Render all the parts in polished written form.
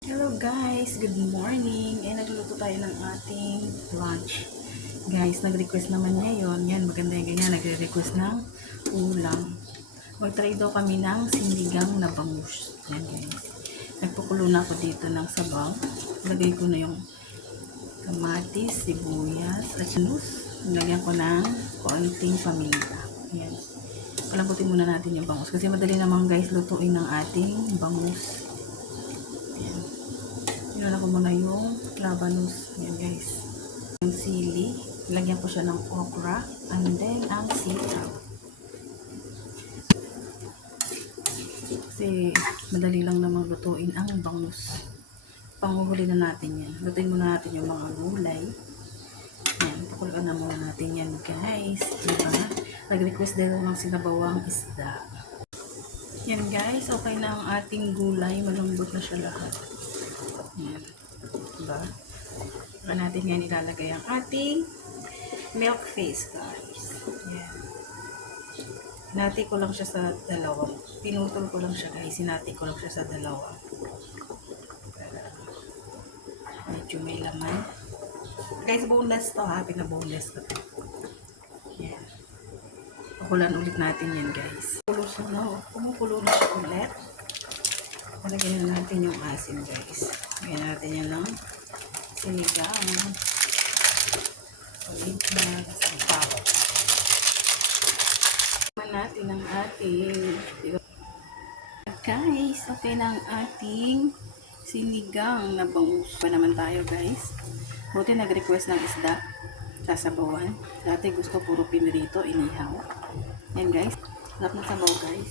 Hello guys, good morning. Nagluluto tayo ng ating lunch. Guys, nag-request naman ngayon. Yan, maganda yung ganyan. Nagre-request ng ulam. Mag-try daw kami ng sinigang na bangus. Yan guys. Nagpukulo na ako dito ng sabaw. Lagay ko na yung kamatis, sibuyas, at sinus. Lagyan ko ng konting paminta. Yan. Palambutin muna natin yung bangus. Kasi madali naman guys lutuin ng ating bangus. Yan. Pinala ko muna yung labanos. Yan guys. Yung sili. Lagyan ko siya ng okra. And then ang sitaw. Kasi madali lang namang lutuin ang bangus. Panguhuli na natin yan. Lutuin muna natin yung mga gulay. Yan. Pakuloan na muna natin yan guys. Diba? Nag-request din ng sinabawang isda. Yan guys. Okay na ang ating gulay. Malambot na siya lahat. Yan. Diba? Saka natin yan ilalagay ang ating milk face guys. Yan. Hinati ko lang siya sa dalawa. Pinutol ko lang siya guys. Hinati ko lang siya sa dalawa. Medyo may laman. Guys, boneless to ha. Pinaboneless ko to. Yan. Pakulan ulit natin yan guys. Kumukulo na siya ulit. Palagyan na natin yung asin guys. Lagyan natin yan ng sinigang. Ulit na sabaw. Natin ang ating guys, okay na ang ating sinigang na bangus pa naman tayo guys. Buti nag-request ng isda sasabawan. Dati gusto puro pinirito, inihaw. Yan guys, sarap ng sabaw guys.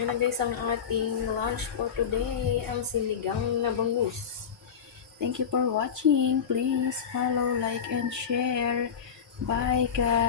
Yan na guys ang ating lunch for today, ang sinigang na bangus. Thank you for watching. Please follow, like, and share. Bye guys.